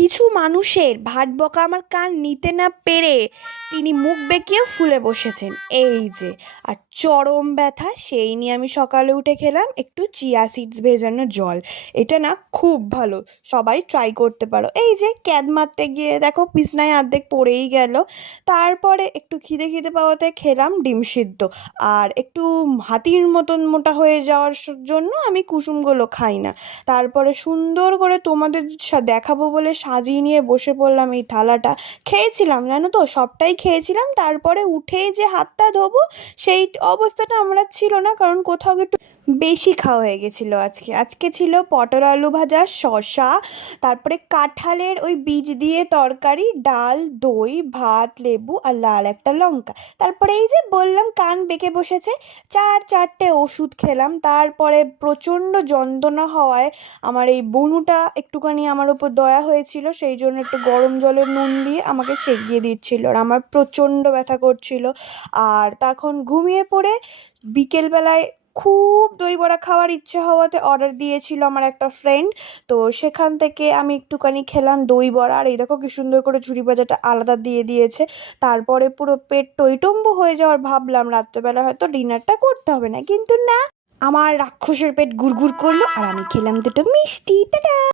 কিছু মানুষের ভাট বকা আমার কান নিতে না পেরে তিনি মুখ বেঁকিয়ে ফুলে বসেছেন এই যে। আর চরম ব্যথা সেই নিয়ে আমি সকালে উঠে খেলাম একটু চিয়া সিডস ভেজানো জল। এটা না খুব ভালো, সবাই ট্রাই করতে পারো। এই যে ক্যাদ মারতে গিয়ে দেখো বিছনায় অর্ধেক পড়েই গেল। তারপরে একটু খিদে খিদে পাওয়াতে খেলাম ডিম সিদ্ধ। আর একটু হাতির মতন মোটা হয়ে যাওয়ার জন্য আমি কুসুমগুলো খাই না। তারপরে সুন্দর করে তোমাদের দেখাবো বলে সাজিয়ে নিয়ে বসে পড়লাম এই থালাটা। খেয়েছিলাম জানো তো, সবটাই খেয়েছিলাম। তারপরে উঠেই যে হাতটা ধোবো সেই অবস্থাটা আমরা ছিল না, কারণ কোথাও একটু বেশি খাওয়া হয়ে গেছিলো। আজকে ছিল পটল আলু ভাজা, শসা, তারপরে কাঁঠালের ওই বীজ দিয়ে তরকারি, ডাল, দই, ভাত, লেবু আর লাল একটা লঙ্কা। তারপরে এই যে বললাম কান বেঁকে বসেছে, চারটে ওষুধ খেলাম। তারপরে প্রচণ্ড যন্ত্রণা হওয়ায় আমার এই বনুটা একটুখানি আমার ওপর দয়া হয়েছিল, সেই জন্য একটু গরম জলের নুন দিয়ে আমাকে সেঁকিয়ে দিচ্ছিল। আর আমার প্রচণ্ড ব্যথা করছিল। আর তখন ঘুমিয়ে পড়ে বিকেলবেলায় খুব দই বড়া খাওয়ার ইচ্ছে হওয়াতে অর্ডার দিয়েছিল আমার একটা ফ্রেন্ড। তো সেখান থেকে আমি একটুখানি খেলাম দই বড়া। আর এই দেখো কি সুন্দর করে ঝুরি ভাজাটা আলাদা দিয়ে দিয়েছে। তারপরে পুরো পেট টইটম্বু হয়ে যাওয়ার ভাবলাম রাত্রেবেলা হয়তো ডিনারটা করতে হবে না, কিন্তু না, আমার রাক্ষসের পেট গুড়গুড় করলো আর আমি খেলাম দুটো মিষ্টি। টাটা।